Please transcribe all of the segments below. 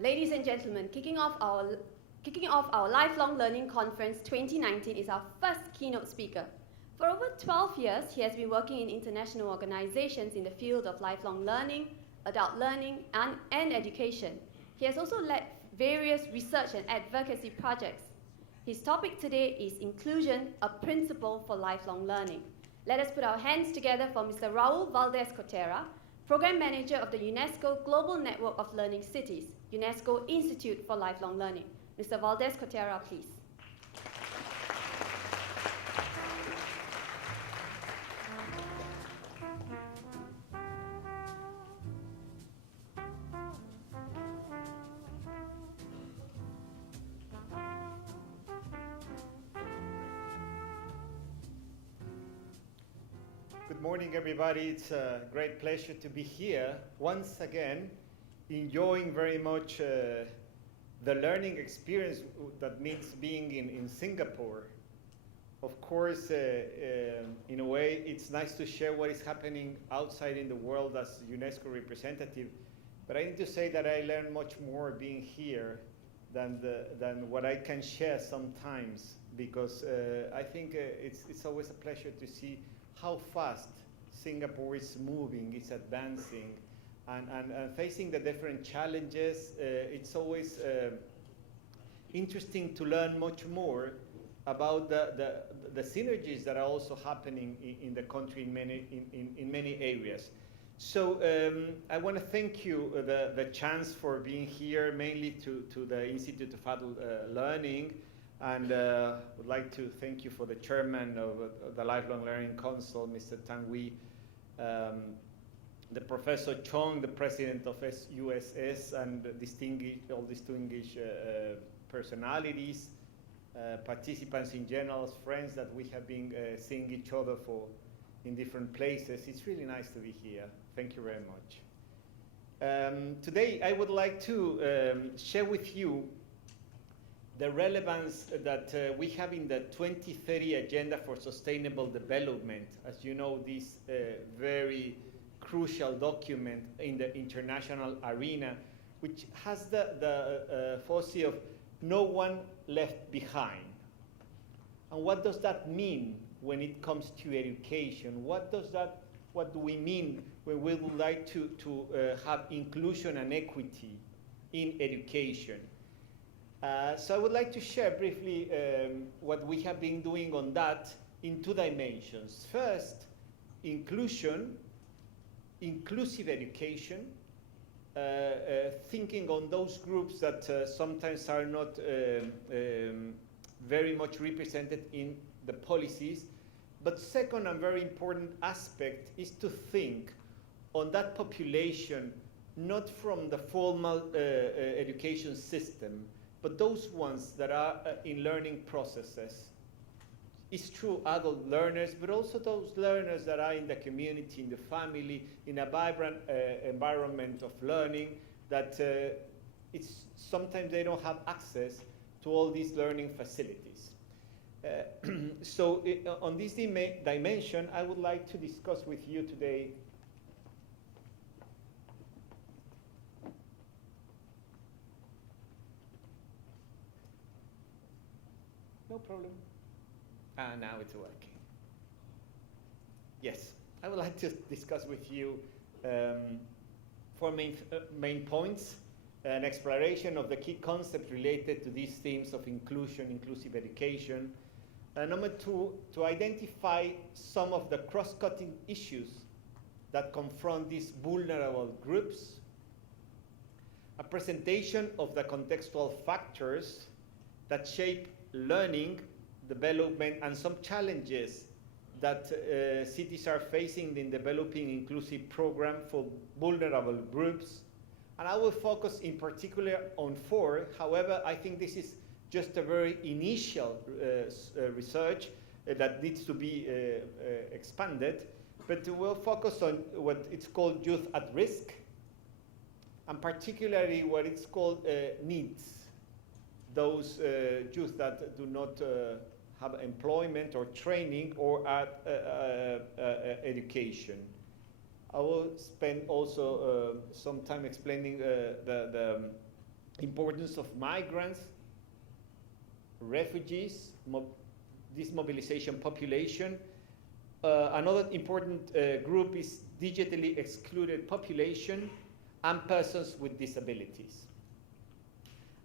Ladies and gentlemen, kicking off our Lifelong Learning Conference 2019 is our first keynote speaker. For over 12 years, he has been working in international organizations in the field of lifelong learning, adult learning, and education. He has also led various research and advocacy projects. His topic today is Inclusion, a Principle for Lifelong Learning. Let us put our hands together for Mr. Raúl Valdés Cotera, Program Manager of the UNESCO Global Network of Learning Cities, UNESCO Institute for Lifelong Learning. Mr. Valdés Cotera, please. Good morning, everybody. It's a great pleasure to be here once again, enjoying very much the learning experience that means being in Singapore. Of course, in a way, it's nice to share what is happening outside in the world as UNESCO representative, but I need to say that I learn much more being here than what I can share sometimes, because I think it's always a pleasure to see how fast Singapore is moving, it's advancing, and facing the different challenges. It's always interesting to learn much more about the synergies that are also happening in the country in many areas. So I want to thank you the chance for being here, mainly to the Institute of Adult Learning. And would like to thank you for the chairman of the Lifelong Learning Council, Mr. Tang Wei, the Professor Chong, the president of USS, and all distinguished personalities, participants in general, friends that we have been seeing each other in different places. It's really nice to be here. Thank you very much. Today, I would like to share with you the relevance that we have in the 2030 Agenda for Sustainable Development. As you know, this very crucial document in the international arena, which has the philosophy of no one left behind. And what does that mean when it comes to education? What do we mean when we would like to have inclusion and equity in education? So I would like to share briefly what we have been doing on that in two dimensions. First, inclusion, inclusive education, thinking on those groups that sometimes are not very much represented in the policies. But second and very important aspect is to think on that population, not from the formal education system, but those ones that are in learning processes. It's true adult learners, but also those learners that are in the community, in the family, in a vibrant environment of learning, that sometimes they don't have access to all these learning facilities. So on this dimension, I would like to discuss with you today no problem. Now it's working. Yes, I would like to discuss with you four main points: an exploration of the key concepts related to these themes of inclusion, inclusive education. Number two, to identify some of the cross-cutting issues that confront these vulnerable groups. A presentation of the contextual factors that shape learning, development, and some challenges that cities are facing in developing inclusive program for vulnerable groups. And I will focus in particular on four. However, I think this is just a very initial research that needs to be expanded. But we'll focus on what it's called youth at risk, and particularly what it's called needs. Those youth that do not have employment or training or education. I will spend also some time explaining importance of migrants, refugees, this mobilization population. Another important group is digitally excluded population and persons with disabilities.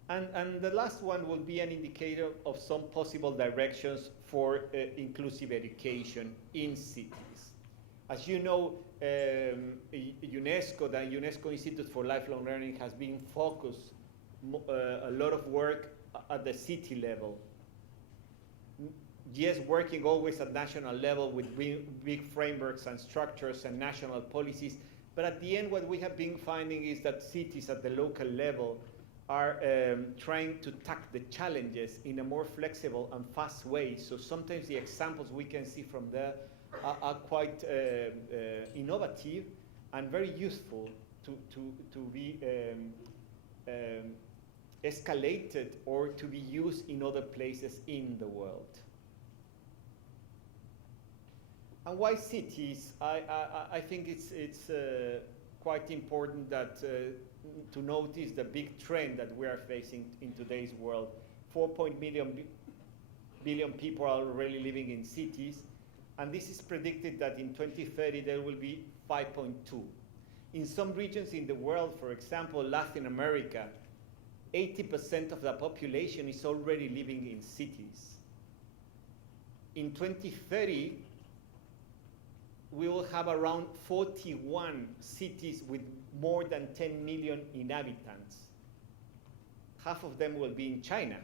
And the last one will be an indicator of some possible directions for inclusive education in cities. As you know, UNESCO, the UNESCO Institute for Lifelong Learning, has been focused a lot of work at the city level. Yes, working always at national level with big frameworks and structures and national policies, but at the end what we have been finding is that cities at the local level are trying to tackle the challenges in a more flexible and fast way. So sometimes the examples we can see from there are quite innovative and very useful to be escalated or to be used in other places in the world. And why cities? I think it's quite important that to notice the big trend that we are facing in today's world. 4.1 billion people are already living in cities, and this is predicted that in 2030 there will be 5.2. In some regions in the world, for example, Latin America, 80% of the population is already living in cities. In 2030, we will have around 41 cities with more than 10 million inhabitants. Half of them will be in China,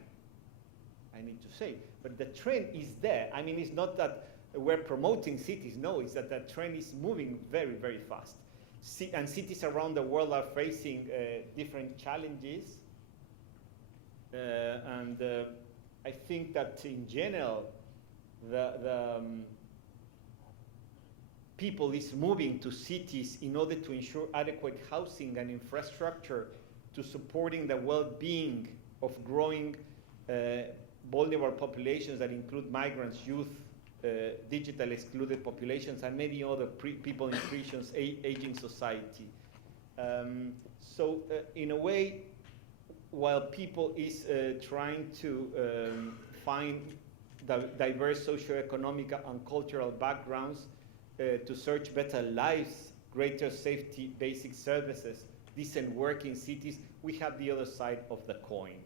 I need to say. But the trend is there. I mean, it's not that we're promoting cities. No, it's that the trend is moving very, very fast. And cities around the world are facing different challenges. I think that in general, the people is moving to cities in order to ensure adequate housing and infrastructure to supporting the well-being of growing vulnerable populations that include migrants, youth, digital excluded populations, and many other people in regions, aging society. In a way, while people is trying to find diverse socioeconomic and cultural backgrounds, to search better lives, greater safety, basic services, decent work in cities, we have the other side of the coin.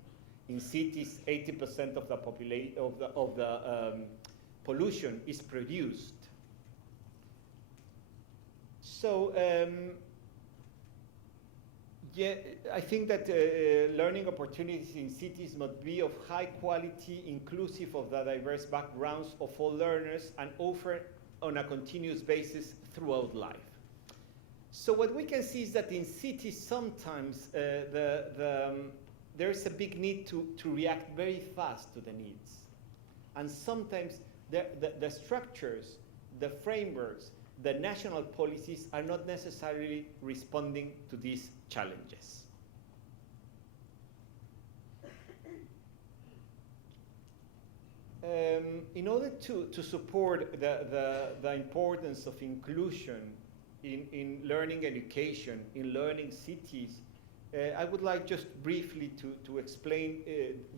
In cities, 80% of the population of the pollution is produced. So yeah, I think that learning opportunities in cities must be of high quality, inclusive of the diverse backgrounds of all learners, and offer on a continuous basis throughout life. So what we can see is that in cities sometimes there's a big need to react very fast to the needs. And sometimes the structures, the frameworks, the national policies are not necessarily responding to these challenges. In order to support the importance of inclusion in learning education, in learning cities, I would like just briefly to explain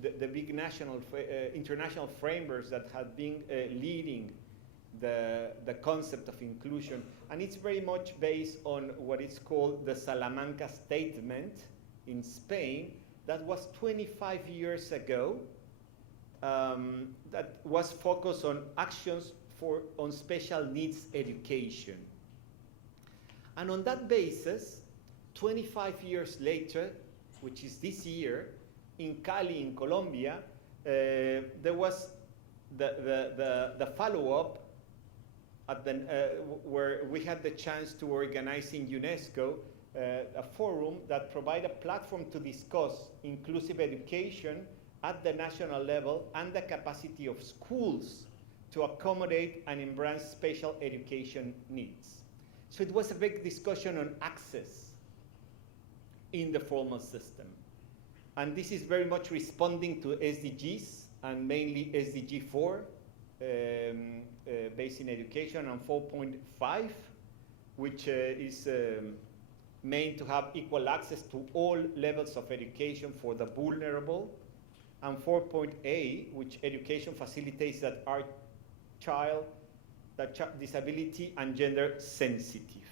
the big international frameworks that have been leading the concept of inclusion. And it's very much based on what is called the Salamanca Statement in Spain that was 25 years ago. That was focused on actions on special needs education. And on that basis, 25 years later, which is this year, in Cali, in Colombia, there was the follow-up at where we had the chance to organize in UNESCO a forum that provided a platform to discuss inclusive education at the national level and the capacity of schools to accommodate and embrace special education needs. So it was a big discussion on access in the formal system. And this is very much responding to SDGs, and mainly SDG 4, based in education, and 4.5, which is meant to have equal access to all levels of education for the vulnerable, and 4.A, which education facilitates that are disability and gender sensitive.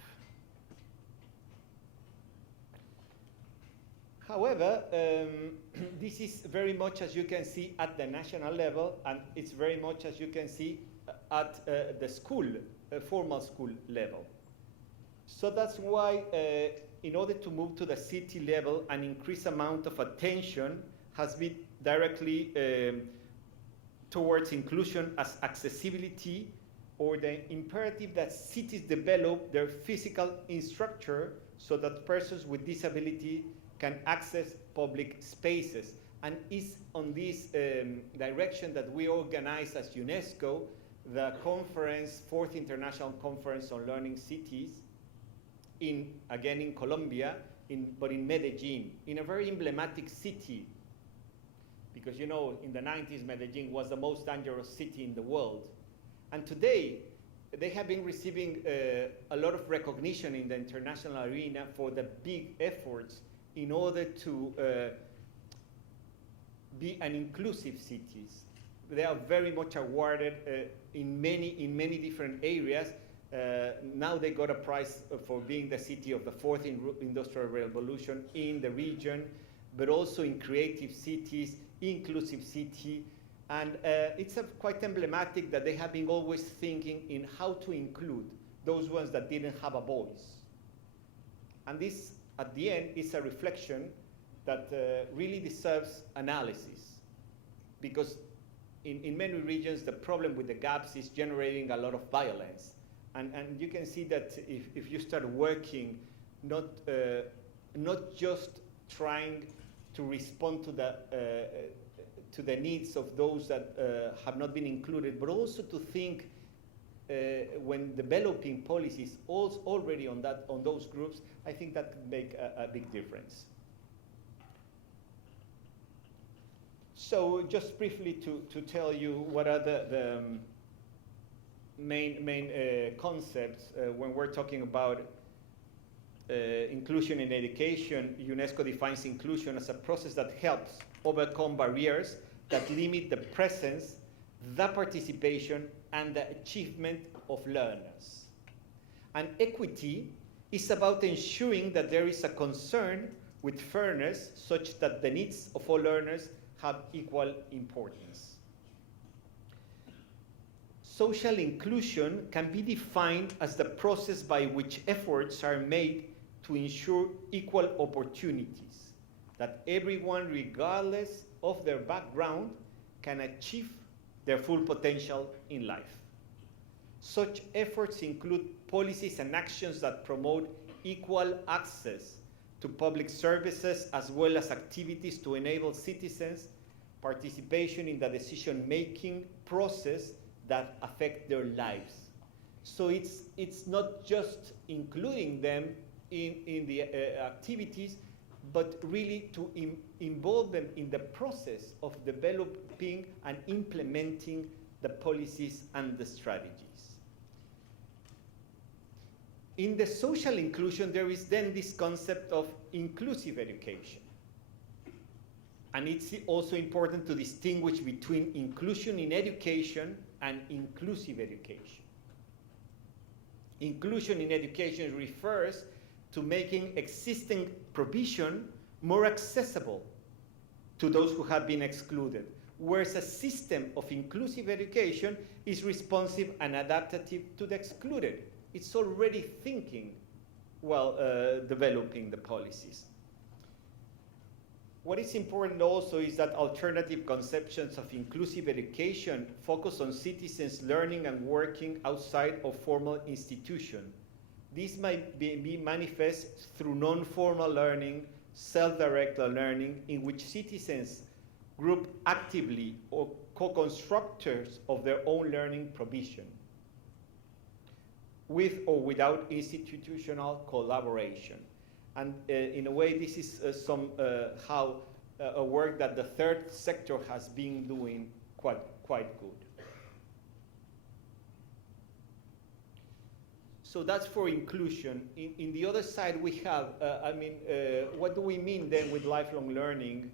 However, this is very much, as you can see, at the national level, and it's very much, as you can see, at the school, formal school level. So that's why, in order to move to the city level, an increased amount of attention has been directly towards inclusion as accessibility, or the imperative that cities develop their physical infrastructure so that persons with disability can access public spaces. And it's on this direction that we organize as UNESCO the conference, 4th International Conference on Learning Cities, again in Colombia, but in Medellin, in a very emblematic city. Because you know, in the 90s, Medellin was the most dangerous city in the world. And today, they have been receiving a lot of recognition in the international arena for the big efforts in order to be an inclusive city. They are very much awarded in many different areas. Now they got a prize for being the city of the 4th industrial revolution in the region, but also in creative cities, inclusive city. And it's quite emblematic that they have been always thinking in how to include those ones that didn't have a voice. And this, at the end, is a reflection that really deserves analysis. Because in many regions, the problem with the gaps is generating a lot of violence. And you can see that if you start working, not just trying to respond to the needs of those that have not been included, but also to think when developing policies already on those groups, I think that could make a big difference. So just briefly to tell you what are the main concepts when we're talking about inclusion in education. UNESCO defines inclusion as a process that helps overcome barriers that limit the presence, the participation, and the achievement of learners. And equity is about ensuring that there is a concern with fairness such that the needs of all learners have equal importance. Social inclusion can be defined as the process by which efforts are made to ensure equal opportunities, that everyone, regardless of their background, can achieve their full potential in life. Such efforts include policies and actions that promote equal access to public services, as well as activities to enable citizens' participation in the decision-making process that affect their lives. So it's not just including them in the activities, but really to involve them in the process of developing and implementing the policies and the strategies. In the social inclusion, there is then this concept of inclusive education. And it's also important to distinguish between inclusion in education and inclusive education. Inclusion in education refers to making existing provision more accessible to those who have been excluded, whereas a system of inclusive education is responsive and adaptive to the excluded. It's already thinking while developing the policies. What is important also is that alternative conceptions of inclusive education focus on citizens learning and working outside of formal institutions. This might be manifest through non-formal learning, self-directed learning, in which citizens group actively or co-constructors of their own learning provision, with or without institutional collaboration. And in a way, this is a work that the third sector has been doing quite good. So that's for inclusion. In the other side, we have, what do we mean then with lifelong learning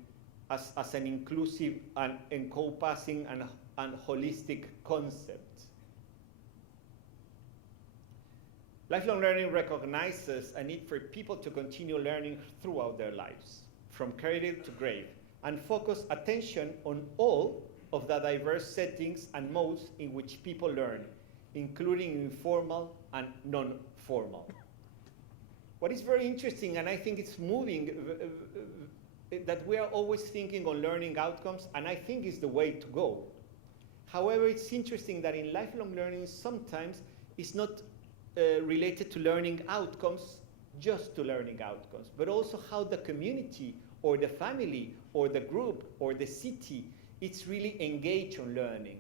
as an inclusive and encompassing and holistic concept? Lifelong learning recognizes a need for people to continue learning throughout their lives, from cradle to grave, and focus attention on all of the diverse settings and modes in which people learn, including informal and non-formal. What is very interesting, and I think it's moving, that we are always thinking on learning outcomes, and I think is the way to go. However, it's interesting that in lifelong learning, sometimes it's not related to learning outcomes, just to learning outcomes, but also how the community or the family or the group or the city is really engaged on learning.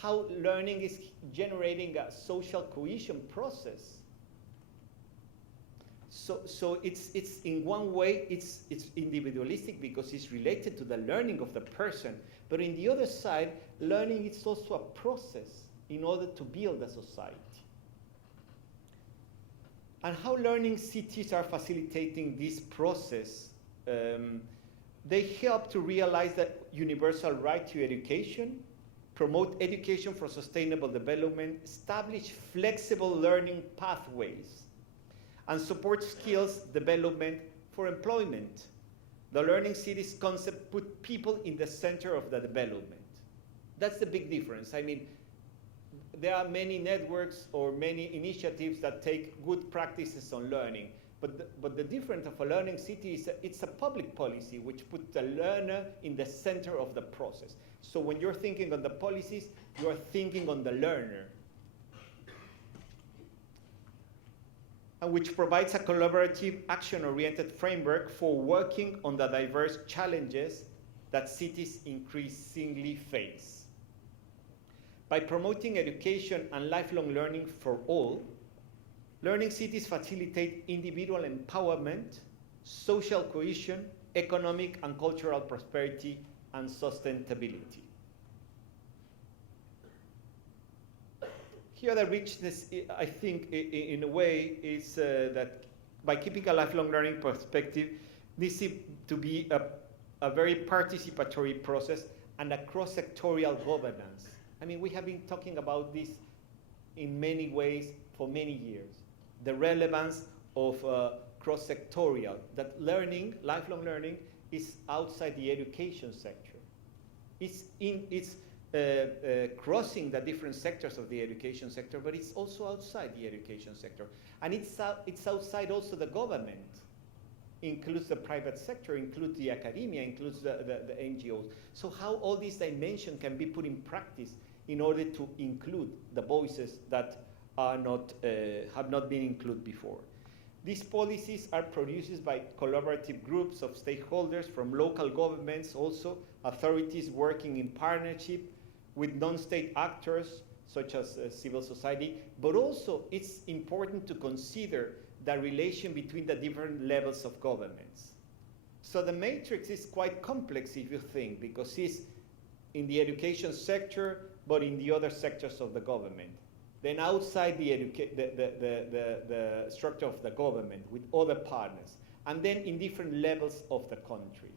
How learning is generating a social cohesion process. So it's in one way, it's individualistic because it's related to the learning of the person, but in the other side, learning is also a process in order to build a society. And how learning cities are facilitating this process. They help to realize that universal right to education, promote education for sustainable development, establish flexible learning pathways, and support skills development for employment. The learning cities concept put people in the center of the development. That's the big difference. I mean, there are many networks or many initiatives that take good practices on learning, but the difference of a learning city is it's a public policy which puts the learner in the center of the process. So when you're thinking on the policies, you're thinking on the learner. And which provides a collaborative, action-oriented framework for working on the diverse challenges that cities increasingly face. By promoting education and lifelong learning for all, learning cities facilitate individual empowerment, social cohesion, economic and cultural prosperity, and sustainability. Here the richness, I think, in a way, is that by keeping a lifelong learning perspective, this is to be a very participatory process and a cross-sectorial governance. I mean, we have been talking about this in many ways for many years. The relevance of cross-sectorial, that learning, lifelong learning, is outside the education sector. It's crossing the different sectors of the education sector, but it's also outside the education sector. And it's outside also the government. Includes the private sector, includes the academia, includes the NGOs. So how all these dimensions can be put in practice in order to include the voices that are not, have not been included before. These policies are produced by collaborative groups of stakeholders from local governments, also authorities working in partnership with non-state actors such as civil society, but also it's important to consider the relation between the different levels of governments. So the matrix is quite complex if you think, because it's in the education sector, but in the other sectors of the government. Then outside the structure of the government with other partners, and then in different levels of the country.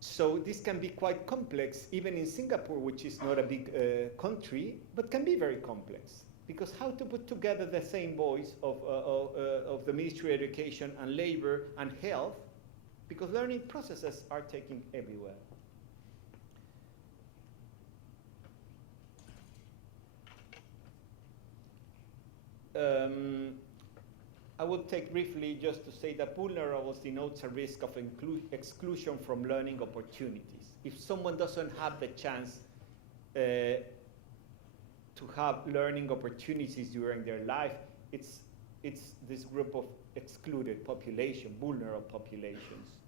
So this can be quite complex, even in Singapore, which is not a big country, but can be very complex. Because how to put together the same voice of the Ministry of Education and Labor and Health, because learning processes are taking everywhere. I will take briefly just to say that vulnerables denotes a risk of exclusion from learning opportunities. If someone doesn't have the chance to have learning opportunities during their life, it's this group of excluded population, vulnerable populations.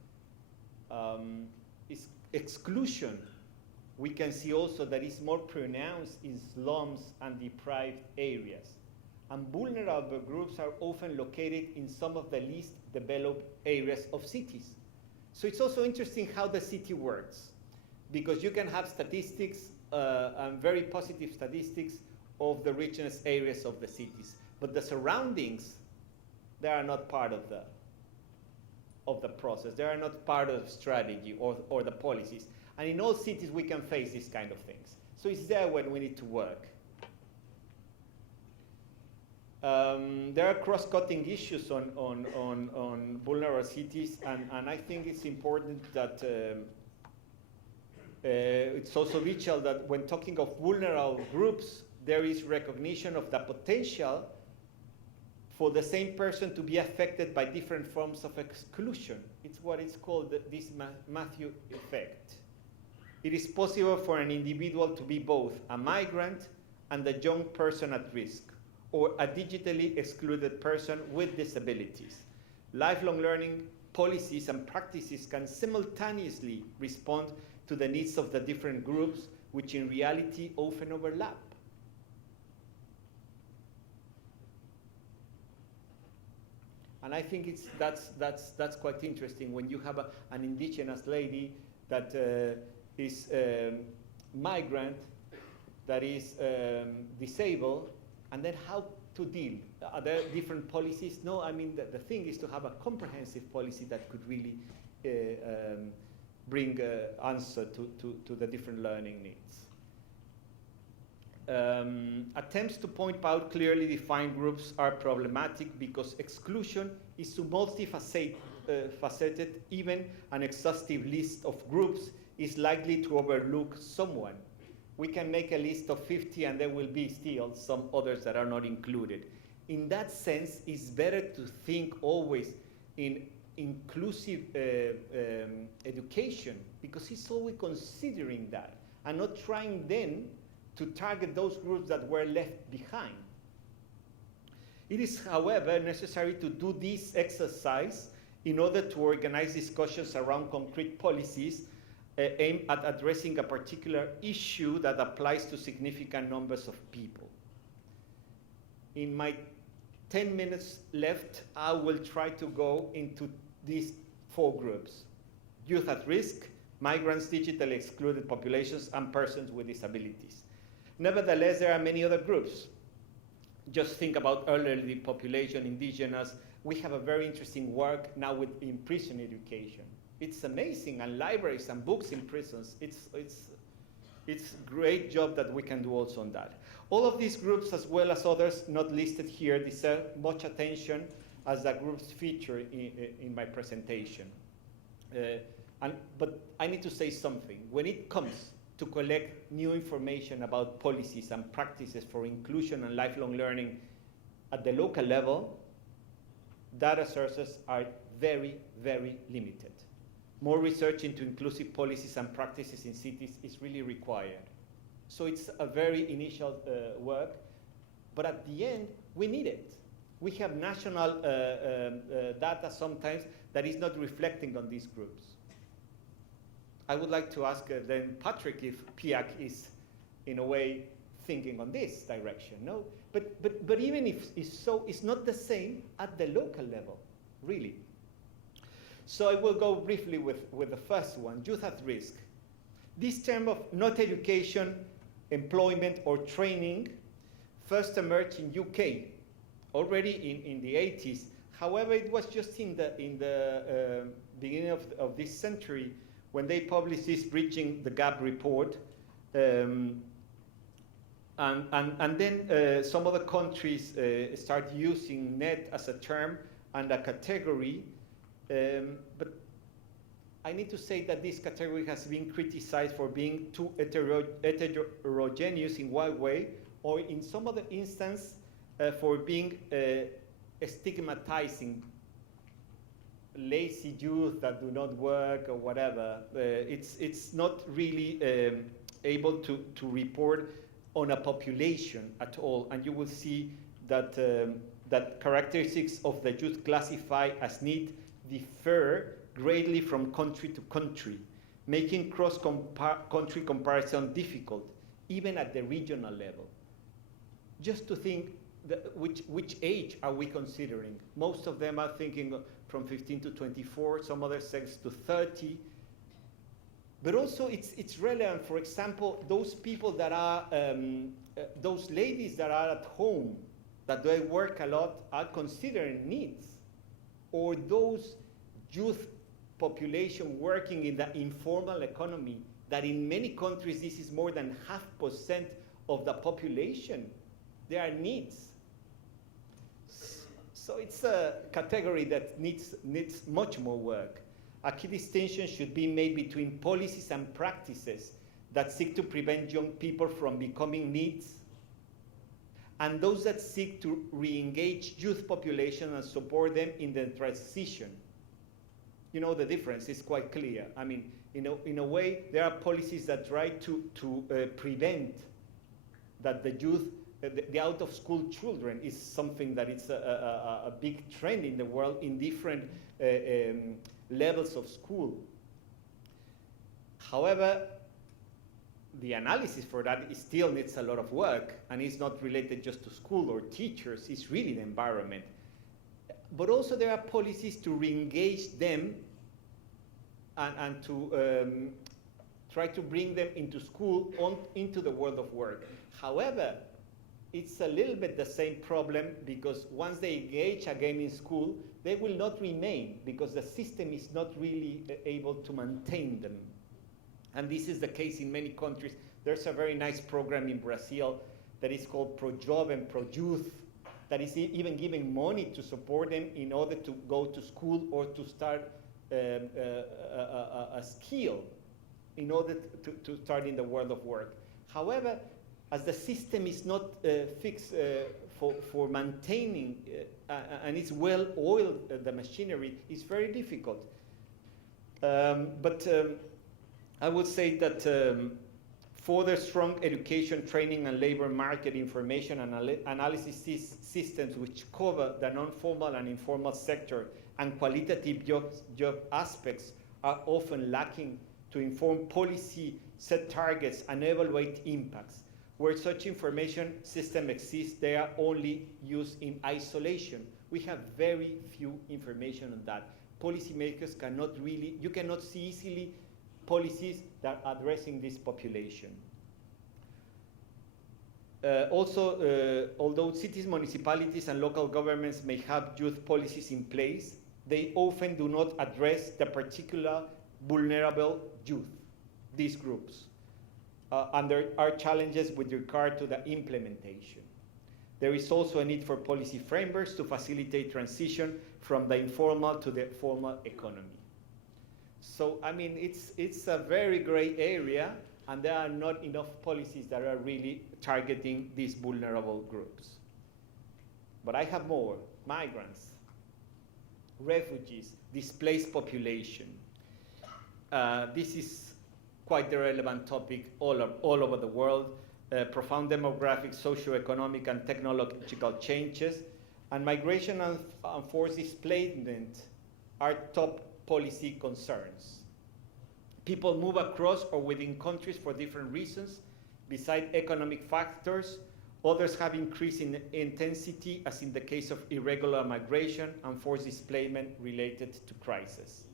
Exclusion, we can see also that is more pronounced in slums and deprived areas. And vulnerable groups are often located in some of the least developed areas of cities. So it's also interesting how the city works, because you can have statistics and very positive statistics of the richest areas of the cities. But the surroundings, they are not part of the process. They are not part of the strategy or the policies. And in all cities, we can face these kind of things. So it's there when we need to work. There are cross-cutting issues on vulnerable cities, and I think it's important that it's also vital that when talking of vulnerable groups, there is recognition of the potential for the same person to be affected by different forms of exclusion. It's what is called this Matthew effect. It is possible for an individual to be both a migrant and a young person at risk, or a digitally excluded person with disabilities. Lifelong learning policies and practices can simultaneously respond to the needs of the different groups, which in reality often overlap. And I think that's quite interesting when you have an indigenous lady that is migrant, that is disabled, and then how to deal. Are there different policies? No, I mean, the thing is to have a comprehensive policy that could really bring answer to the different learning needs. Attempts to point out clearly defined groups are problematic because exclusion is so multifaceted. Even an exhaustive list of groups is likely to overlook someone. We can make a list of 50 and there will be still some others that are not included. In that sense, it's better to think always in inclusive education, because it's always considering that and not trying then to target those groups that were left behind. It is, however, necessary to do this exercise in order to organize discussions around concrete policies aimed at addressing a particular issue that applies to significant numbers of people. In my 10 minutes left, I will try to go into these 4 groups: youth at risk, migrants, digitally excluded populations, and persons with disabilities. Nevertheless, there are many other groups. Just think about elderly population, indigenous. We have a very interesting work now with in prison education. It's amazing, and libraries and books in prisons. It's great job that we can do also on that. All of these groups, as well as others not listed here, deserve much attention as the groups feature in my presentation. But I need to say something. When it comes to collect new information about policies and practices for inclusion and lifelong learning at the local level, data sources are very, very limited. More research into inclusive policies and practices in cities is really required. So it's a very initial work, but at the end, we need it. We have national data sometimes that is not reflecting on these groups. I would like to ask then Patrick if PIAC is, in a way, thinking on this direction, no? But even if it's so, it's not the same at the local level, really. So I will go briefly with the first one, youth at risk. This term of not education, employment, or training first emerged in UK, already in the 80s. However, it was just in the beginning of this century when they published this Bridging the Gap report. And then some other countries start using net as a term and a category. But I need to say that this category has been criticized for being too heterogeneous in one way, or in some other instance for being stigmatizing lazy youth that do not work or whatever. It's not really able to report on a population at all, and you will see that that characteristics of the youth classified as need differ greatly from country to country, making cross-country comparison difficult, even at the regional level. Just to think which age are we considering? Most of them are thinking from 15 to 24, some others 6 to 30. But also it's relevant, for example, those people that are, those ladies that are at home, that they work a lot, are considered needs. Or those youth population working in the informal economy, that in many countries this is more than 0.5% of the population. They are needs. So it's a category that needs much more work. A key distinction should be made between policies and practices that seek to prevent young people from becoming needs, and those that seek to re-engage youth population and support them in the transition. You know, the difference is quite clear. I mean, in a way, there are policies that try to prevent that the youth, the out-of-school children is something that is a big trend in the world in different levels of school. However, the analysis for that still needs a lot of work, and it's not related just to school or teachers, it's really the environment. But also there are policies to re-engage them and to try to bring them into school, into the world of work. However, it's a little bit the same problem, because once they engage again in school, they will not remain, because the system is not really able to maintain them. And this is the case in many countries. There's a very nice program in Brazil that is called Pro-Job and Pro-Youth, that is even giving money to support them in order to go to school or to start a skill in order to start in the world of work. However, as the system is not fixed for maintaining and it's well-oiled, the machinery, it's very difficult. But I would say that further strong education, training, and labor market information analysis systems which cover the non-formal and informal sector and qualitative job aspects are often lacking to inform policy, set targets, and evaluate impacts. Where such information system exists, they are only used in isolation. We have very few information on that. Policymakers cannot really, you cannot see easily policies that are addressing this population. Although cities, municipalities, and local governments may have youth policies in place, they often do not address the particular vulnerable youth, these groups. And there are challenges with regard to the implementation. There is also a need for policy frameworks to facilitate transition from the informal to the formal economy. So, I mean, it's a very gray area, and there are not enough policies that are really targeting these vulnerable groups. But I have more: migrants, refugees, displaced population. This is quite a relevant topic all over the world. Profound demographic, socioeconomic, and technological changes, and migration and forced displacement are top policy concerns. People move across or within countries for different reasons. Besides economic factors, others have increased in intensity, as in the case of irregular migration and forced displacement related to crisis.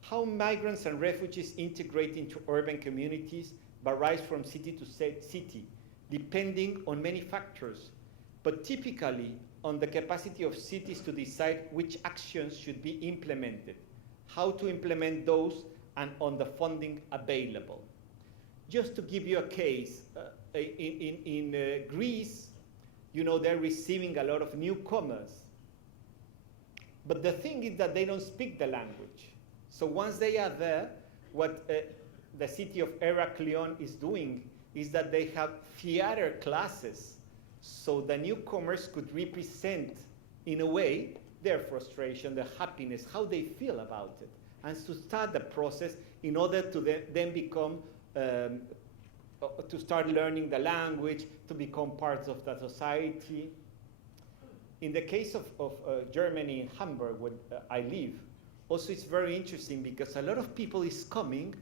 How migrants and refugees integrate into urban communities varies from city to city, depending on many factors, but typically on the capacity of cities to decide which actions should be implemented, how to implement those, and on the funding available. Just to give you a case, in Greece, you know, they're receiving a lot of newcomers. But the thing is that they don't speak the language. So once they are there, what the city of Heraklion is doing is that they have theater classes, so the newcomers could represent, in a way, their frustration, their happiness, how they feel about it, and to start the process in order to then become, to start learning the language, to become part of the society. In the case of Germany, in Hamburg, where I live, also it's very interesting because a lot of people is coming,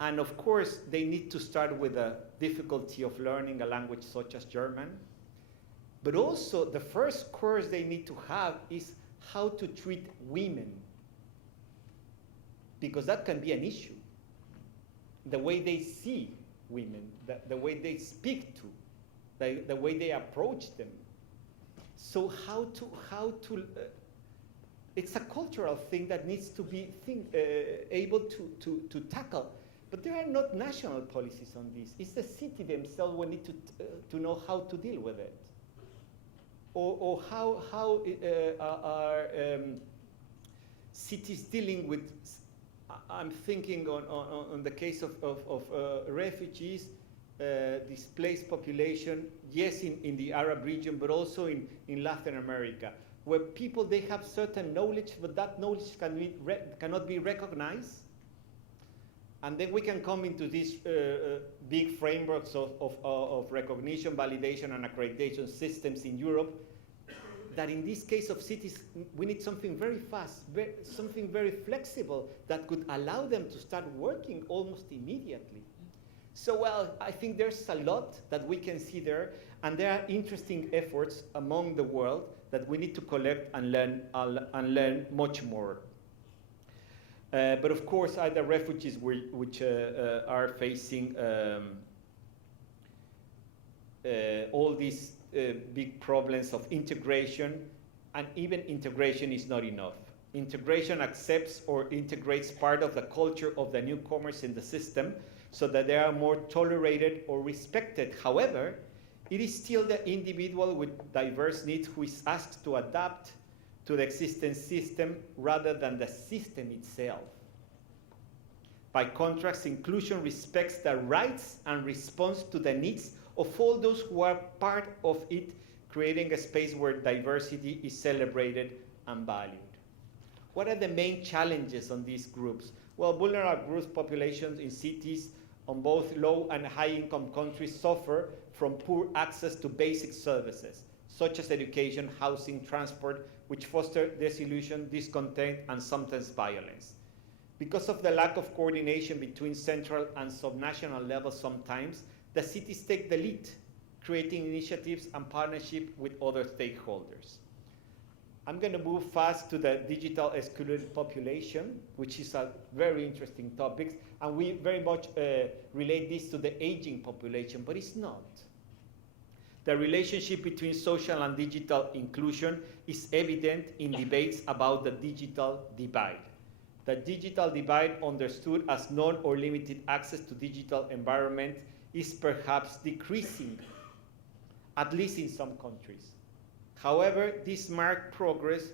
and of course they need to start with the difficulty of learning a language such as German. But also the first course they need to have is how to treat women, because that can be an issue. the way they see women, the way they speak to, the way they approach them. So how to it's a cultural thing that needs to be able to tackle. But there are not national policies on this. It's the city themselves who need to know how to deal with it. Or how are cities dealing with, I'm thinking on the case of refugees, displaced population, yes, in the Arab region, but also in Latin America, where people, they have certain knowledge, but that knowledge cannot be recognized. And then we can come into these big frameworks of recognition, validation, and accreditation systems in Europe, that in this case of cities, we need something very fast, something very flexible that could allow them to start working almost immediately. So, well, I think there's a lot that we can see there, and there are interesting efforts among the world that we need to collect and learn much more. But of course, other refugees which are facing all these big problems of integration, and even integration is not enough. Integration accepts or integrates part of the culture of the newcomers in the system so that they are more tolerated or respected. However, it is still the individual with diverse needs who is asked to adapt to the existing system rather than the system itself. By contrast, inclusion respects the rights and responds to the needs of all those who are part of it, creating a space where diversity is celebrated and valued. What are the main challenges on these groups? Well, vulnerable groups populations in cities on both low and high income countries suffer from poor access to basic services, such as education, housing, transport, which foster disillusion, discontent, and sometimes violence. Because of the lack of coordination between central and subnational levels sometimes, the cities take the lead, creating initiatives and partnership with other stakeholders. I'm going to move fast to the digital excluded population, which is a very interesting topic, and we very much relate this to the aging population, but it's not. The relationship between social and digital inclusion is evident in debates about the digital divide. The digital divide, understood as non or limited access to digital environment, is perhaps decreasing, at least in some countries. However, this marked progress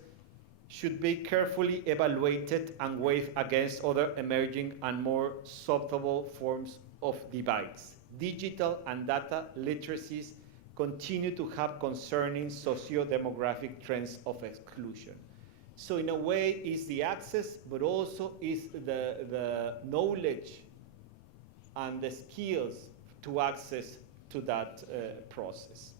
should be carefully evaluated and weighed against other emerging and more subtle forms of divides. Digital and data literacies continue to have concerning socio-demographic trends of exclusion. So in a way, it's the access, but also is the knowledge and the skills to access to that process.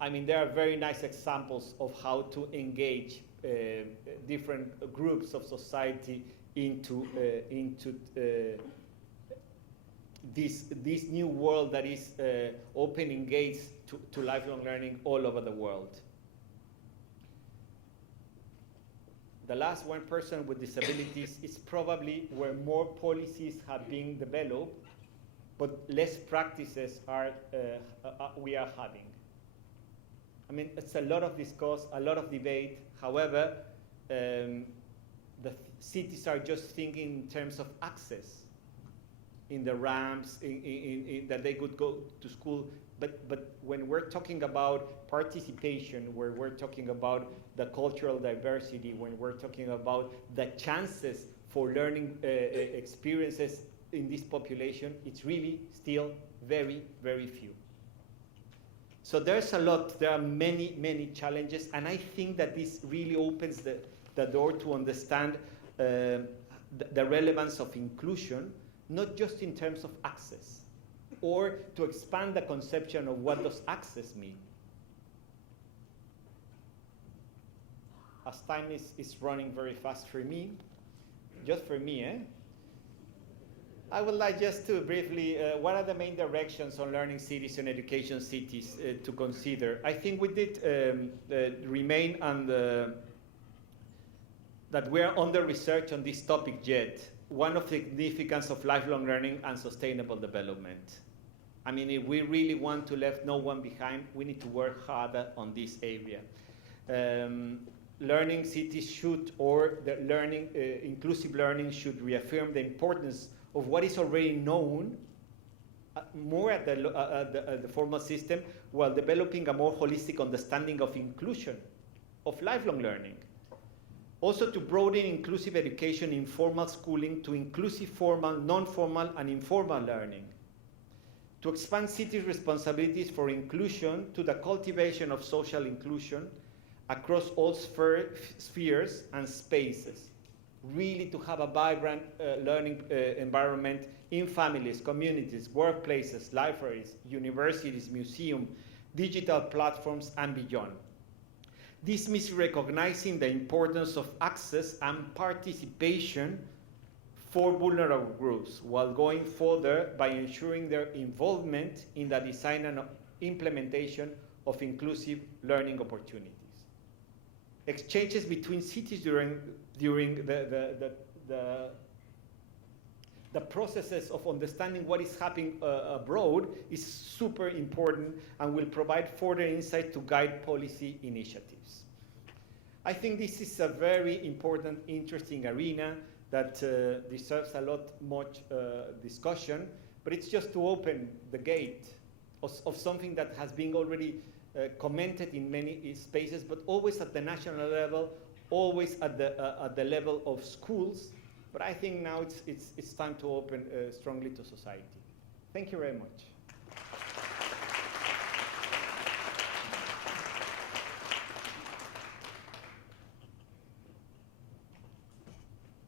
I mean, there are very nice examples of how to engage different groups of society into this new world that is opening gates to lifelong learning all over the world. The last one, person with disabilities, is probably where more policies have been developed, but less practices we are having. I mean, it's a lot of discourse, a lot of debate. However, the cities are just thinking in terms of access, in the ramps, that they could go to school. But when we're talking about participation, where we're talking about the cultural diversity, when we're talking about the chances for learning experiences in this population, it's really still very, very few. So there's a lot, there are many, many challenges, and I think that this really opens the door to understand the relevance of inclusion, not just in terms of access, or to expand the conception of what does access mean. As time is running very fast for me, just for me, I would like just to briefly, what are the main directions on learning cities and education cities to consider? I think we did remain on that we are under research on this topic yet. One of the significance of lifelong learning and sustainable development. I mean, if we really want to leave no one behind, we need to work harder on this area. Learning cities should, or the learning, inclusive learning should reaffirm the importance of what is already known more at the formal system, while developing a more holistic understanding of inclusion, of lifelong learning. Also to broaden inclusive education in formal schooling to inclusive formal, non-formal, and informal learning. To expand cities' responsibilities for inclusion to the cultivation of social inclusion across all spheres and spaces. Really to have a vibrant learning environment in families, communities, workplaces, libraries, universities, museums, digital platforms, and beyond. This means recognizing the importance of access and participation for vulnerable groups, while going further by ensuring their involvement in the design and implementation of inclusive learning opportunities. Exchanges between cities during the processes of understanding what is happening abroad is super important and will provide further insight to guide policy initiatives. I think this is a very important, interesting arena that deserves a lot much discussion, but it's just to open the gate of something that has been already commented in many spaces, but always at the national level, always at the level of schools. But I think now it's time to open strongly to society. Thank you very much.